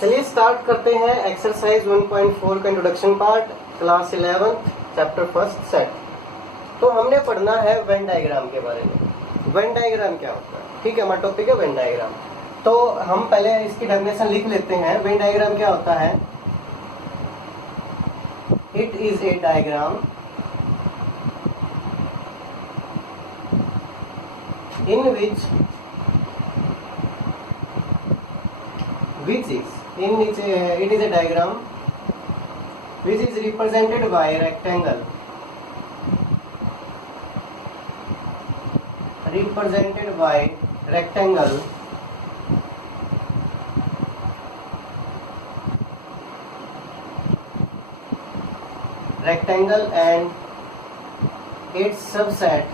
चलिए स्टार्ट करते हैं एक्सरसाइज 1.4 का introduction part, class 11 chapter first set. तो हमने पढ़ना है वेन डायग्राम के बारे में। वेन डायग्राम क्या होता है, ठीक है, हमारा टॉपिक है वेन डायग्राम। तो हम पहले इसकी डेफिनेशन लिख लेते हैं। वेन डायग्राम क्या होता है? It is a diagram in which it is a diagram which is represented by rectangle and its subset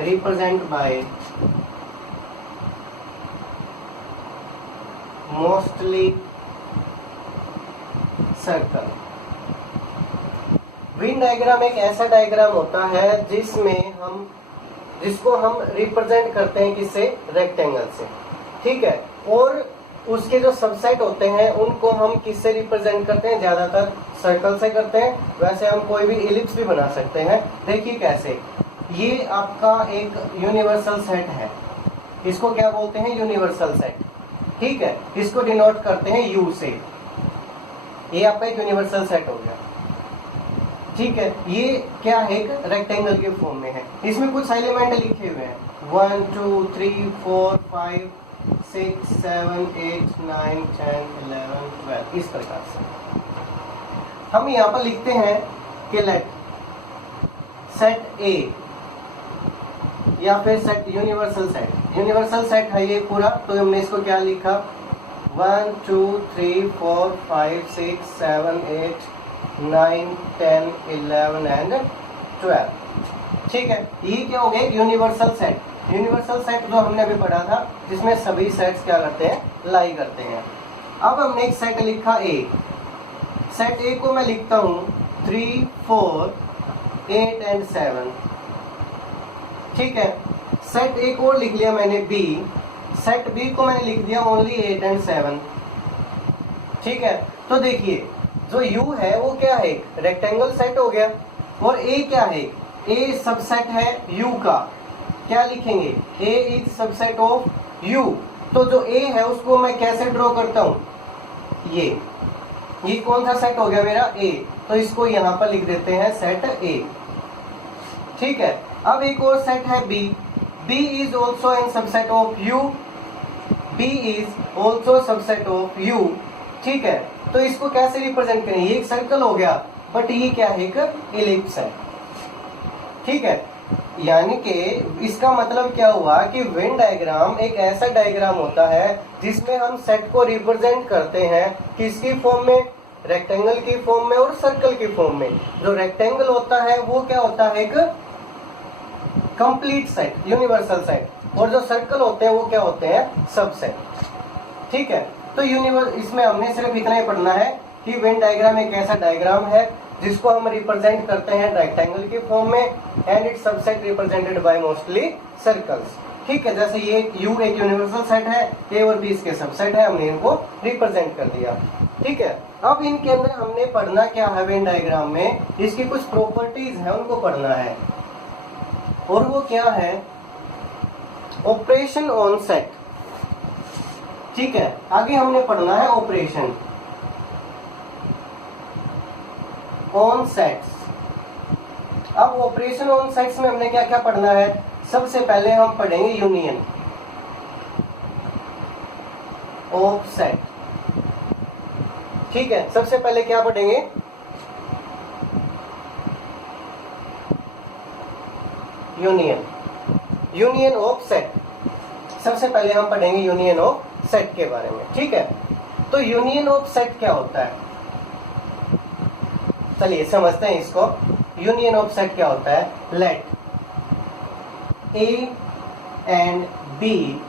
represented by mostly circle. Venn diagram एक ऐसा डायग्राम होता है जिसको हम रिप्रेजेंट करते हैं किससे? रेक्टेंगल से, ठीक है। और उसके जो सबसेट होते हैं उनको हम किससे रिप्रेजेंट करते हैं? ज्यादातर सर्कल से करते हैं। वैसे हम कोई भी इलिप्स भी बना सकते हैं। देखिए कैसे, ये आपका एक यूनिवर्सल सेट है। इसको क्या बोलते हैं? यूनिवर्सल सेट, ठीक है। इसको डिनोट करते हैं यू से। ये आपका एक यूनिवर्सल सेट हो गया, ठीक है। ये क्या है? एक रेक्टेंगल के फॉर्म में है। इसमें कुछ एलिमेंट लिखे हुए हैं 1 2 3 4 5 6 7 8 9 10 11 12 इस प्रकार से। हम यहाँ पर लिखते हैं कि लेट सेट ए या फिर सेट यूनिवर्सल सेट है ये पूरा। तो हमने इसको क्या लिखा? 1 2 3 4 5 6 7 8 9 10 11 एंड 12, ठीक है। ये क्या हो गया? यूनिवर्सल सेट जो हमने अभी पढ़ा था, जिसमें सभी सेट्स क्या करते हैं? लाई करते हैं। अब हमने एक सेट लिखा ए। सेट ए को मैं लिखता हूं 3 4 8 एंड 7, ठीक है। सेट ए को लिख लिया मैंने बी। सेट बी को मैंने लिख दिया ओनली 8 एंड 7, ठीक है। तो देखिए जो यू है वो क्या है? रेक्टेंगल सेट हो गया। और ए क्या है? ए सबसेट है यू का। क्या लिखेंगे? ए इज सबसेट ऑफ यू। तो जो ए है उसको मैं कैसे ड्रॉ करता हूं? ये कौन सा सेट हो गया मेरा? ए। तो इसको यहां पर लिख देते हैं सेट ए, ठीक है। अब एक और सेट है B. B is also in subset of U. B is also subset of U, ठीक है। तो इसको कैसे रिप्रेजेंट करें? ये एक सर्कल हो गया, बट ये क्या है? एक इलिप्स है, ठीक है। यानी कि इसका मतलब क्या हुआ कि वेन डायग्राम एक ऐसा डायग्राम होता है जिसमें हम सेट को रिप्रेजेंट करते हैं किसकी फॉर्म में? रेक्टेंगल की फॉर्म में और सर्कल की फॉर्म में। जो रेक्टेंगल होता है वो क्या होता है? एक कंप्लीट सेट, यूनिवर्सल सेट। और जो सर्कल होते हैं वो क्या होते हैं? सबसेट, ठीक है। तो इसमें हमने सिर्फ इतना ही पढ़ना है कि वेन डायग्राम एक ऐसा डायग्राम है जिसको हम रिप्रेजेंट करते हैं रेक्टेंगल की फॉर्म में and it's subset represented by mostly circles, ठीक है। जैसे ये यू एक यूनिवर्सल सेट है, ए और बी इसके सबसेट है, हमने इनको रिप्रेजेंट कर दिया, ठीक है। अब इनके अंदर हमने पढ़ना क्या है? वेन डायग्राम में इसकी कुछ प्रॉपर्टीज है, उनको पढ़ना है। और वो क्या है? ऑपरेशन ऑन सेट, ठीक है। आगे हमने पढ़ना है ऑपरेशन ऑन सेट्स। अब ऑपरेशन ऑन सेट्स में हमने क्या क्या पढ़ना है? सबसे पहले हम पढ़ेंगे यूनियन ऑफ सेट, ठीक है। सबसे पहले क्या पढ़ेंगे? Union of set. सबसे पहले हम पढ़ेंगे यूनियन ऑफ सेट के बारे में, ठीक है। तो यूनियन ऑफ सेट क्या होता है? चलिए समझते हैं इसको। यूनियन ऑफ सेट क्या होता है? Let A and B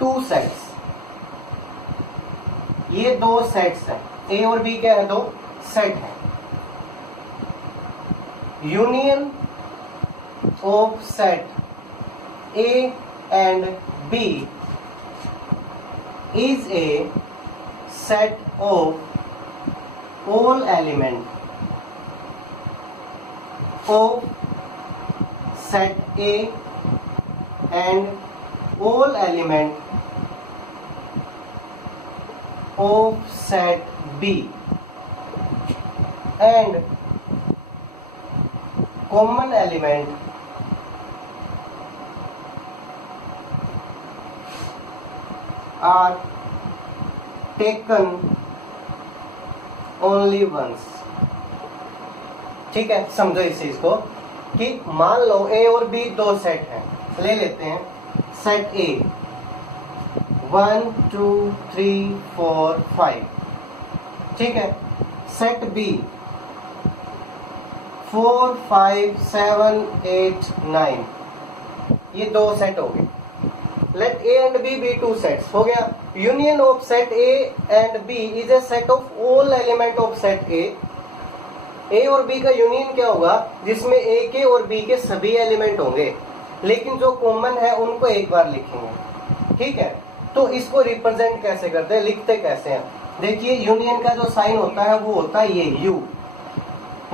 two sets. ये दो सेट्स हैं। ए और बी क्या है? दो सेट है। Union of set A and B is a set of all element of set A and all element of set B and common element are taken only once. ठीक है, समझो इस चीज को कि मान लो ए और बी दो सेट हैं, ले लेते हैं सेट ए 1 2 3 4 5, ठीक है। सेट बी 4 5 7 8 9, ये दो सेट हो गए। Let A and B be two sets, हो गया। Union of set A and B is a set of all element of set A और बी का यूनियन क्या होगा, जिसमें ए के और बी के सभी एलिमेंट होंगे, लेकिन जो कॉमन है उनको एक बार लिखेंगे। ठीक है, तो इसको रिप्रेजेंट कैसे करते हैं, लिखते कैसे हैं? देखिए, यूनियन का जो साइन होता है वो होता है ये यू,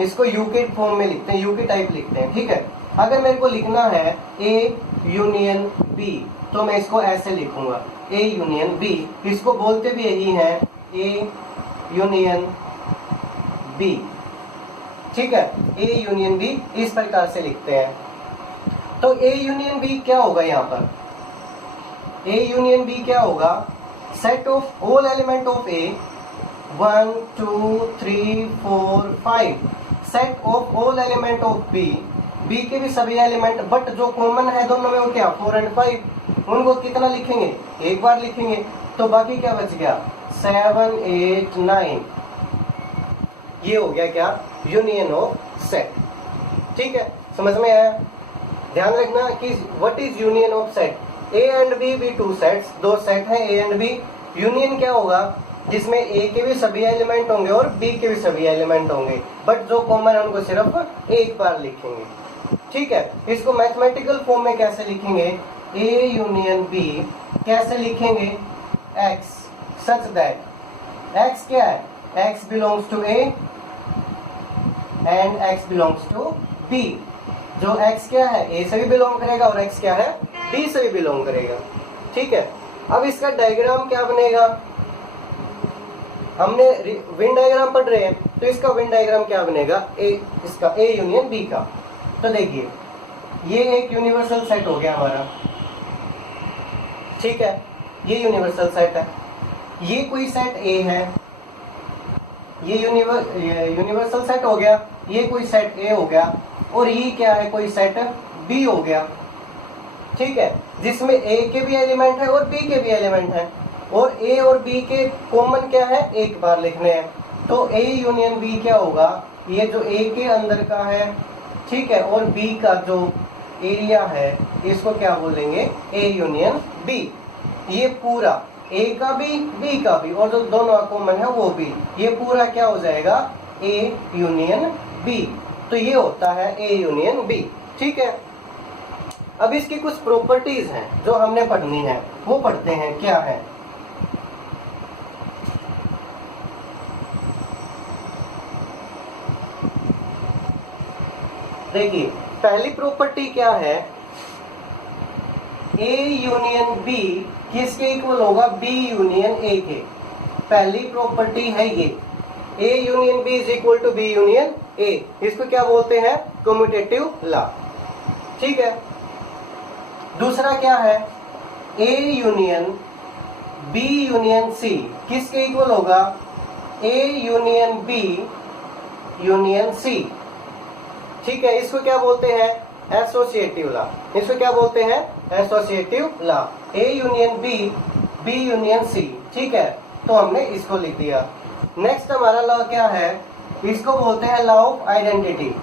इसको यू के फॉर्म में लिखते हैं, यू की टाइप लिखते हैं। ठीक है, अगर मेरे को लिखना है ए यूनियन बी, तो मैं इसको ऐसे लिखूंगा ए यूनियन बी। इसको बोलते भी यही है, ए यूनियन बी। ठीक है, ए यूनियन बी इस प्रकार से लिखते हैं। तो ए यूनियन बी क्या होगा यहाँ पर? ए यूनियन बी क्या होगा? Set of all element of A 1 2 3 4 5, set of all element of B, B के भी सभी एलिमेंट, बट जो कॉमन है दोनों में वो क्या 4 और 5, उनको कितना लिखेंगे? एक बार लिखेंगे। तो बाकी क्या बच गया? 7 8 9। ये हो गया क्या? Union of set. ठीक है, समझ में आया? ध्यान रखना कि what is union of set. A and B भी टू सेट्स, दो सेट है ए एंड बी। यूनियन क्या होगा? जिसमें ए के भी सभी एलिमेंट होंगे और बी के भी सभी एलिमेंट होंगे, बट जो कॉमन है उनको सिर्फ एक बार लिखेंगे। ठीक है, इसको मैथमेटिकल फॉर्म में कैसे लिखेंगे? ए यूनियन बी कैसे लिखेंगे? एक्स सच दैट एक्स क्या है? X belongs to A and x belongs to B. जो एक्स क्या है? ए से भी बिलोंग करेगा और एक्स क्या है? बी से भी बिलोंग करेगा। ठीक है, अब इसका डायग्राम क्या बनेगा? हमने विन डायग्राम पढ़ रहे हैं, तो इसका विन डायग्राम क्या बनेगा? ए, इसका ए यूनियन बी का। तो देखिए, ये एक यूनिवर्सल सेट हो गया हमारा। ठीक है, ये यूनिवर्सल सेट है। ये कोई सेट ए है, ये यूनिवर्सल सेट हो गया। ये कोई सेट ए हो गया, और ये क्या है? कोई सेट बी हो गया। ठीक है, जिसमें ए के भी एलिमेंट है और बी के भी एलिमेंट है, और ए और बी के कॉमन क्या है? एक बार लिखने हैं। तो ए यूनियन बी क्या होगा? ये जो ए के अंदर का है, ठीक है, और बी का जो एरिया है, इसको क्या बोलेंगे? A union B. ये पूरा ए का भी बी का भी, और जो दोनों कॉमन है वो भी, ये पूरा क्या हो जाएगा? A union B. तो ये होता है ए यूनियन बी। ठीक है, अब इसकी कुछ प्रॉपर्टीज हैं जो हमने पढ़नी है, वो पढ़ते हैं। क्या है? देखिए, पहली प्रॉपर्टी क्या है? ए यूनियन बी किसके इक्वल होगा? बी यूनियन ए के। पहली प्रॉपर्टी है ये, A union B is equal to B union A. इसको क्या बोलते हैं? Commutative law. ठीक है, दूसरा क्या है? A union B union C किसके इक्वल होगा? A union B union C. ठीक है, इसको क्या बोलते हैं? Associative law. इसको क्या बोलते हैं? Associative law. A union B B union C. ठीक है, तो हमने इसको लिख दिया। नेक्स्ट हमारा लॉ क्या है? इसको बोलते हैं law of identity.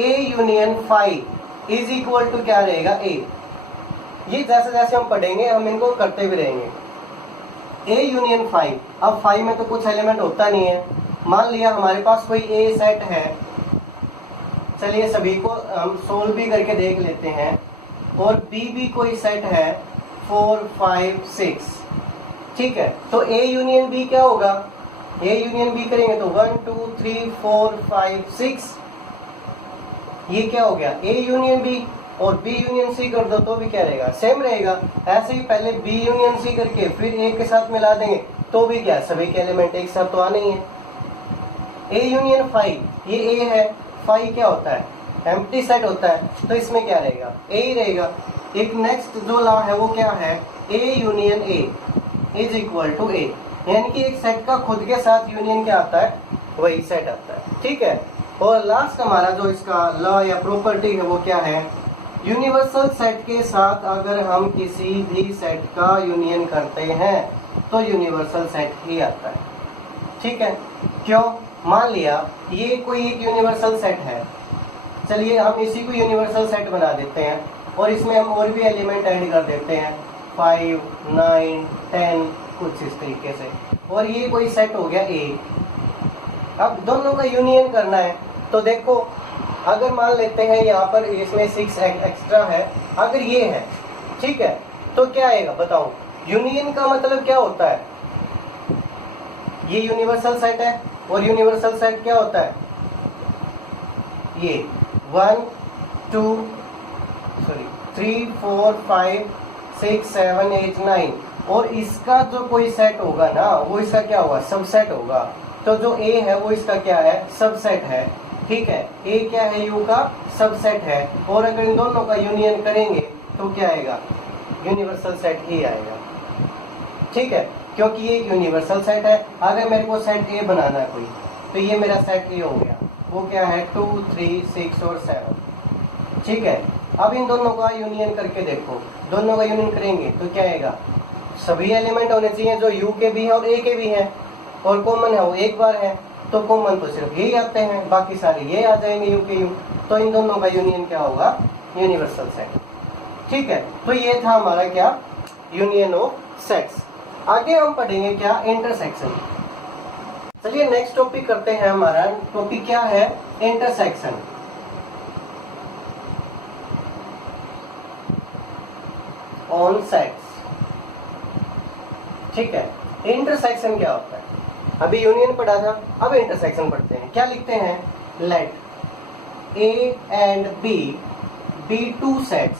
A union five is equal to क्या रहेगा? ए। ये जैसे जैसे हम पढ़ेंगे हम इनको करते भी रहेंगे। ए यूनियन फाइव, अब फाइव में तो कुछ एलिमेंट होता नहीं है। मान लिया हमारे पास कोई ए सेट है, चलिए सभी को हम सोल्व भी करके देख लेते हैं। और बी भी कोई सेट है 4 5 6, ठीक है, तो ए यूनियन बी क्या होगा, ए यूनियन बी करेंगे तो 1 2 3 4 5 6, ये क्या हो गया ए यूनियन बी, और बी यूनियन सी कर दो तो भी क्या रहेगा, सेम रहेगा। ऐसे ही पहले बी यूनियन सी करके फिर ए के साथ मिला देंगे तो भी क्या, सभी के एलिमेंट एक साथ तो आने ही है। ए यूनियन फाइव, ये ए है, फाइव क्या होता है, एम्प्टी सेट होता है, तो इसमें क्या रहेगा, ए ही रहेगा। एक नेक्स्ट जो लॉ है वो क्या है, A union A is equal to A, यानी कि एक सेट का खुद के साथ यूनियन क्या आता है, वही सेट आता है। ठीक है, और लास्ट हमारा जो इसका लॉ या प्रॉपर्टी है वो क्या है, यूनिवर्सल सेट के साथ अगर हम किसी भी सेट का यूनियन करते हैं तो यूनिवर्सल सेट ही आता है। ठीक है, क्यों, मान लिया ये कोई एक यूनिवर्सल सेट है, चलिए हम इसी को यूनिवर्सल सेट बना देते हैं और इसमें हम और भी एलिमेंट ऐड कर देते हैं 5 9 10 कुछ इस तरीके से, और ये कोई सेट हो गया ए। अब दोनों का यूनियन करना है तो देखो, अगर मान लेते हैं यहाँ पर इसमें 6 एक्स्ट्रा है, अगर ये है, ठीक है, तो क्या आएगा बताओ, यूनियन का मतलब क्या होता है, ये यूनिवर्सल सेट है और यूनिवर्सल सेट क्या होता है, ये 1 2 3 4 5 6 7 8 9, और इसका जो कोई सेट होगा ना वो इसका क्या होगा, सबसेट होगा। तो जो ए है वो इसका क्या है, सबसेट है। ठीक है, ए क्या है, यू का सबसेट है, और अगर इन दोनों का यूनियन करेंगे तो क्या आएगा, यूनिवर्सल सेट ही आएगा। ठीक है, क्योंकि ये यूनिवर्सल सेट है। अगर मेरे को सेट ए बनाना है कोई, तो ये मेरा सेट ए हो गया, वो क्या है 2 3 6 और 7। ठीक है, अब इन दोनों का यूनियन करके देखो, दोनों का यूनियन करेंगे तो क्या आएगा, सभी एलिमेंट होने चाहिए जो यू के भी है और ए के भी है, और कॉमन है वो एक बार है, तो कॉमन तो सिर्फ यही आते हैं, बाकी सारे ये आ जाएंगे यू के यू, तो इन दोनों का यूनियन क्या होगा, यूनिवर्सल सेट। ठीक है, तो ये था हमारा क्या, यूनियन ऑफ सेट्स। आगे हम पढ़ेंगे क्या, इंटरसेक्शन। चलिए नेक्स्ट टॉपिक करते हैं, हमारा टॉपिक क्या है, इंटरसेक्शन। On sets. ठीक है, इंटरसेक्शन क्या होता है, अभी यूनियन पढ़ा था, अब इंटरसेक्शन पढ़ते हैं। क्या लिखते हैं, let A and B be two sets,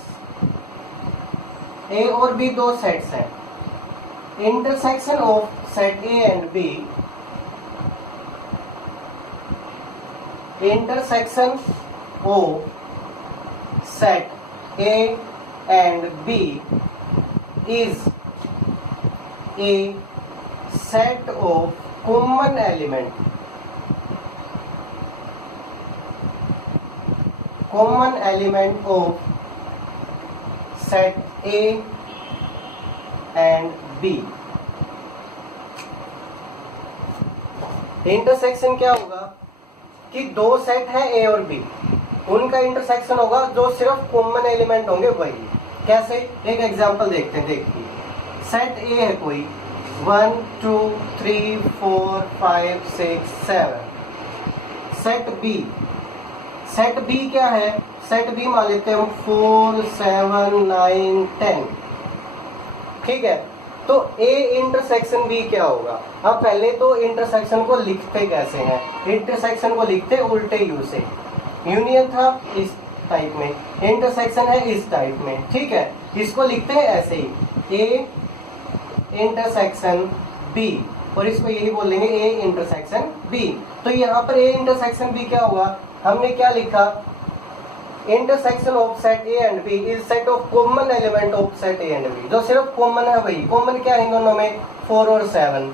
A और बी दो सेट्स हैं, intersection of set A and B, intersection of set A and B is a set of common element, common element of set A and B। Intersection क्या होगा कि दो set है ए और B, उनका इंटरसेक्शन होगा जो सिर्फ कॉमन एलिमेंट होंगे वही। कैसे, एक एग्जांपल देखते हैं। देखिए, सेट ए है कोई 1 2 3 4 5 6 7, सेट बी क्या है, सेट बी मान लेते हैं हम 4 7 9 10। ठीक है, तो ए इंटरसेक्शन बी क्या होगा। अब पहले तो इंटरसेक्शन को लिखते कैसे हैं, इंटरसेक्शन को लिखते उल्टे यू से, यूनियन था इस टाइप में, इंटरसेक्शन है इस टाइप में। ठीक है, इसको लिखते हैं ऐसे ही, ए इंटरसेक्शन बी, और इसको यही बोलेंगे ए इंटरसेक्शन बी। तो यहाँ पर ए इंटरसेक्शन बी क्या हुआ, हमने क्या लिखा, intersection of set A and B is set of common element of set A and B. जो सिर्फ कॉमन है वही, कॉमन क्या है इन दोनों में, 4 और 7,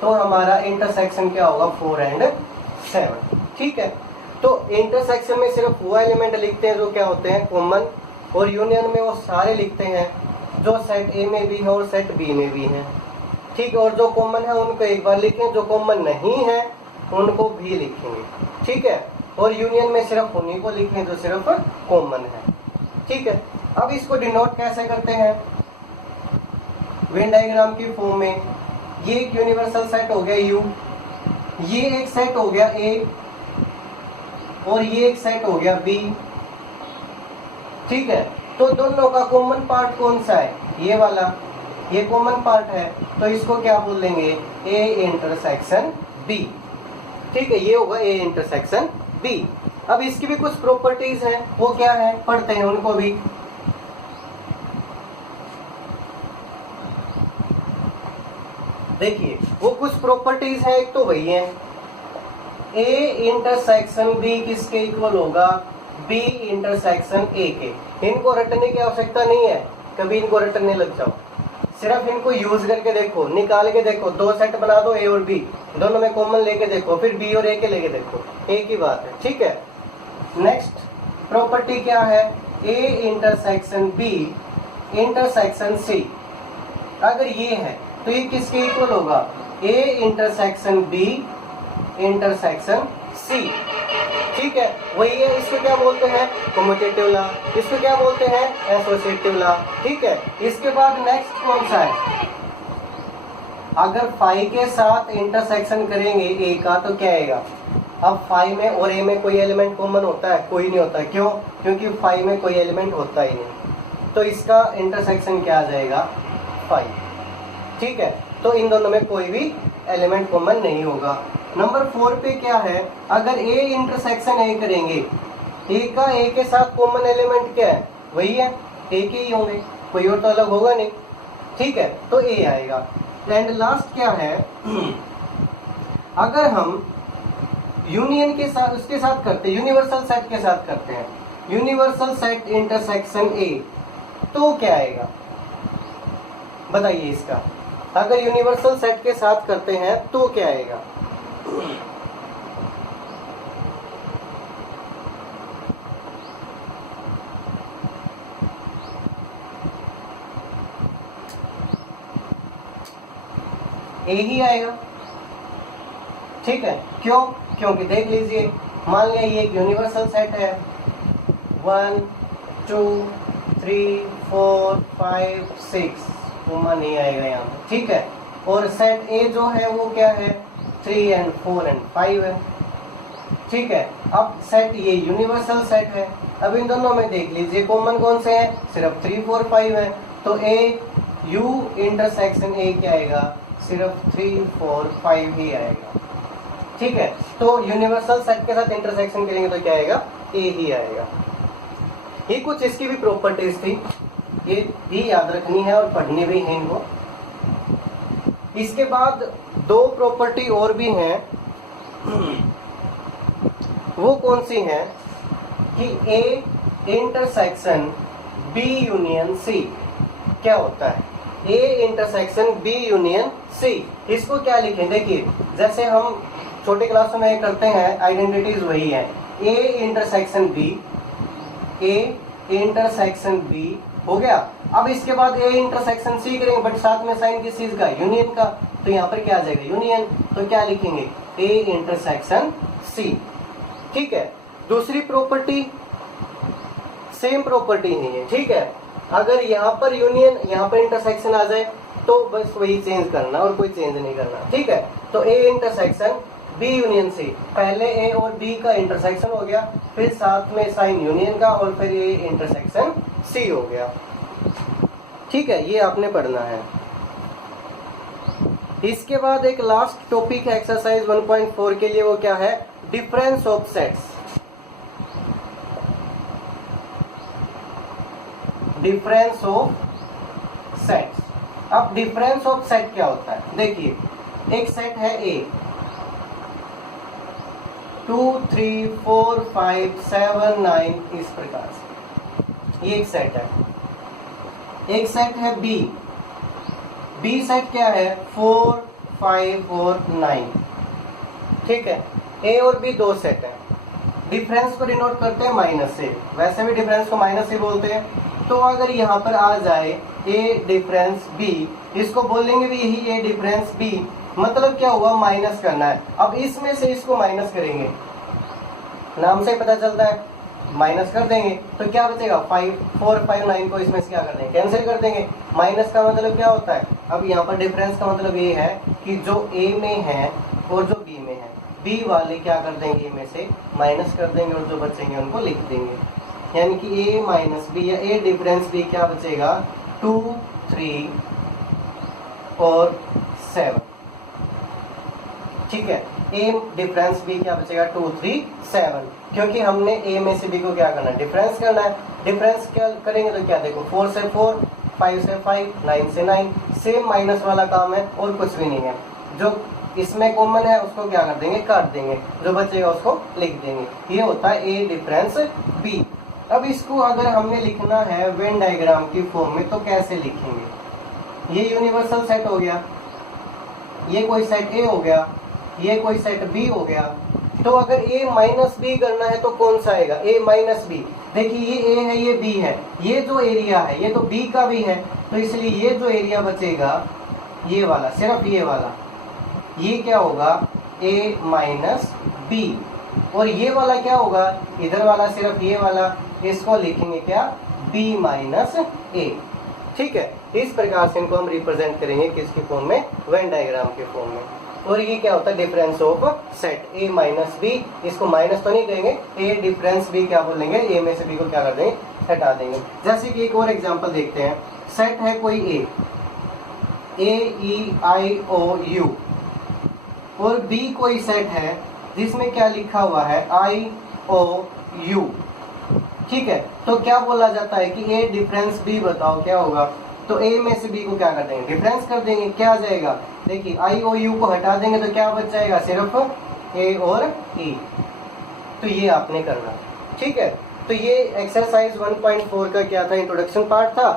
तो हमारा इंटरसेक्शन क्या होगा, 4 एंड 7। ठीक है, तो इंटरसेक्शन में सिर्फ वो एलिमेंट लिखते हैं जो क्या होते हैं कॉमन, और यूनियन में वो सारे लिखते हैं जो सेट ए में भी है और सेट बी में भी है। ठीक है, और जो कॉमन है उनको एक बार लिखें, जो कॉमन नहीं है उनको भी लिखेंगे। ठीक है, और यूनियन में सिर्फ उन्हीं को लिखें जो सिर्फ कॉमन है। ठीक है, अब इसको डिनोट कैसे करते हैं, वेन डायग्राम की फॉर्म में। ये एक यूनिवर्सल सेट हो गया यू, ये एक सेट हो गया ए, और ये एक सेट हो गया बी। ठीक है, तो दोनों का कॉमन पार्ट कौन सा है, ये वाला, ये कॉमन पार्ट है, तो इसको क्या बोल देंगे, ए इंटरसेक्शन बी। ठीक है, ये होगा ए इंटरसेक्शन बी। अब इसकी भी कुछ प्रॉपर्टीज हैं, वो क्या है पढ़ते हैं उनको भी। देखिए वो कुछ प्रॉपर्टीज है, एक तो वही है ए इंटरसेक्शन बी किसके इक्वल होगा, बी इंटरसेक्शन ए के। इनको रटने की आवश्यकता नहीं है, कभी इनको रटने लग जाओ, सिर्फ इनको यूज करके देखो, निकाल के देखो, दो सेट बना दो ए और बी, दोनों में कॉमन लेके देखो, फिर बी और ए के लेके देखो, एक ही बात है। ठीक है, नेक्स्ट प्रॉपर्टी क्या है, A intersection B intersection C. अगर ये है तो ये किसके इक्वल होगा, A intersection B intersection C. ठीक है, वही है, इसको क्या बोलते हैं, कम्यूटेटिव लॉ, इसको क्या बोलते हैं, एसोसिएटिव लॉ। ठीक है, इसके बाद नेक्स्ट कौन सा है, अगर फाई के साथ इंटरसेक्शन करेंगे ए का तो क्या आएगा। अब फाई में और ए में कोई एलिमेंट कॉमन होता है, कोई नहीं होता, क्यों, क्योंकि फाई में कोई एलिमेंट होता ही नहीं, तो इसका इंटरसेक्शन क्या आ जाएगा, फाई। ठीक है, तो इन दोनों में कोई भी एलिमेंट कॉमन नहीं होगा। नंबर 4 पे क्या है, अगर ए इंटरसेक्शन ए करेंगे, ए का ए के साथ कॉमन एलिमेंट क्या है, वही है, ए के ही होंगे, कोई और तो अलग होगा नहीं। ठीक है, तो ए आएगा। एंड लास्ट क्या है, अगर हम यूनियन के साथ उसके साथ करते हैं, यूनिवर्सल सेट के साथ करते हैं, यूनिवर्सल सेट इंटरसेक्शन ए, तो क्या आएगा बताइए इसका। अगर यूनिवर्सल सेट के साथ करते हैं तो क्या आएगा, ए ही आएगा। ठीक है, क्यों, क्योंकि देख लीजिए, मान लिया ये एक यूनिवर्सल सेट है, 1 2 3 4 5 6, कॉमा नहीं आएगा यहाँ पे। ठीक है, और सेट ए जो है वो क्या है, 3 and 4 and 5 है। ठीक है, अब सेट ये यूनिवर्सल सेट है, अब इन दोनों में देख लीजिए कॉमन कौन से हैं, सिर्फ 3 4 5 है, तो ए यू इंटरसेक्शन ए क्या आएगा, सिर्फ 3 4 5 ही आएगा। ठीक है, तो यूनिवर्सल सेट के साथ इंटरसेक्शन करेंगे तो क्या आएगा, ए ही आएगा। ये कुछ इसकी भी प्रॉपर्टीज थी, ये भी याद रखनी है और पढ़नी भी है इनको। इसके बाद दो प्रॉपर्टी और भी हैं, वो कौन सी हैं कि A intersection B union C क्या होता है, A intersection B union C. इसको क्या लिखें, देखिए जैसे हम छोटे क्लासों में करते हैं, आइडेंटिटीज वही है, A intersection B, A intersection B हो गया। अब इसके बाद ए इंटरसेक्शन सी करेंगे, बट साथ में साइन किस चीज का, यूनियन का, तो यहाँ पर क्या आ जाएगा, यूनियन, तो क्या लिखेंगे, ए इंटरसेक्शन सी। ठीक है, दूसरी प्रॉपर्टी सेम प्रॉपर्टी नहीं है। ठीक है, अगर यहाँ पर यूनियन यहाँ पर इंटरसेक्शन आ जाए तो बस वही चेंज करना और कोई चेंज नहीं करना। ठीक है, तो A intersection B union C, पहले ए और बी का इंटरसेक्शन हो गया, फिर साथ में साइन यूनियन का, और फिर ए इंटरसेक्शन सी हो गया। ठीक है, ये आपने पढ़ना है। इसके बाद एक लास्ट टॉपिक है एक्सरसाइज 1.4 के लिए, वो क्या है, difference of sets. Difference of sets. अब डिफरेंस ऑफ सेट क्या होता है, देखिए एक सेट है ए, 2 3 4 5 7 9 इस प्रकार से, ये एक सेट है। एक सेट है बी, बी सेट क्या है, 4 5 और 9। ठीक है, ए और बी दो सेट है, डिफरेंस को डिनोट करते हैं माइनस से, वैसे भी डिफरेंस को माइनस से बोलते हैं। तो अगर यहाँ पर आ जाए ए डिफरेंस बी, इसको बोलेंगे भी यही ए डिफरेंस बी, मतलब क्या हुआ, माइनस करना है। अब इसमें से इसको माइनस करेंगे, नाम से पता चलता है, माइनस कर देंगे तो क्या बचेगा, 5 4 5 9 को इसमें से क्या कर देंगे, कैंसिल कर देंगे। माइनस का मतलब क्या होता है, अब यहाँ पर डिफरेंस का मतलब ये है कि जो ए में है और जो बी में है, बी वाले क्या कर देंगे, में से माइनस कर देंगे और जो बचेंगे उनको लिख देंगे, यानी कि ए माइनस बी या ए डिफरेंस बी क्या बचेगा, 2 3 और 7। ठीक है, ए डिफरेंस बी क्या बचेगा 2 3 7, क्योंकि हमने ए में से बी को क्या करना है, डिफरेंस करना है। डिफरेंस क्या करेंगे तो क्या देखो 4 से 4, 5 से 5, 9 से 9, सेम माइनस वाला काम है और कुछ भी नहीं है। जो इसमें कॉमन है उसको क्या कर देंगे, काट देंगे, जो बचेगा उसको लिख देंगे। ये होता है ए डिफरेंस बी। अब इसको अगर हमने लिखना है वेन डायग्राम की फॉर्म में तो कैसे लिखेंगे। ये यूनिवर्सल सेट हो गया, ये कोई सेट ए हो गया, ये कोई सेट बी हो गया। तो अगर a माइनस बी करना है तो कौन सा आएगा, a माइनस बी। देखिए ये a है, ये b है, ये जो एरिया है ये तो b का भी है, तो इसलिए ये जो एरिया बचेगा ये वाला, सिर्फ ये वाला, ये क्या होगा a माइनस बी। और ये वाला क्या होगा, इधर वाला सिर्फ ये वाला, इसको लिखेंगे क्या b माइनस a। ठीक है, इस प्रकार से इनको हम रिप्रेजेंट करेंगे किसकी फॉर्म में, वेन डायग्राम के फॉर्म में। और ये क्या होता है, difference of set a minus B. इसको माइनस तो नहीं कहेंगे, a डिफरेंस b क्या बोलेंगे, a में से b को क्या कर देंगे, हटा देंगे। जैसे कि एक और एग्जांपल देखते हैं। सेट है कोई a e i o u, और b कोई सेट है जिसमें क्या लिखा हुआ है i o u। ठीक है, तो क्या बोला जाता है कि a डिफरेंस b बताओ क्या होगा। तो a में से b को क्या कर देंगे, डिफरेंस कर देंगे। क्या आ जाएगा, देखिए i o u को हटा देंगे तो क्या बच जाएगा, सिर्फ a और e। तो ये आपने करना। ठीक है, तो ये एक्सरसाइज 1.4 का क्या था, इंट्रोडक्शन पार्ट था।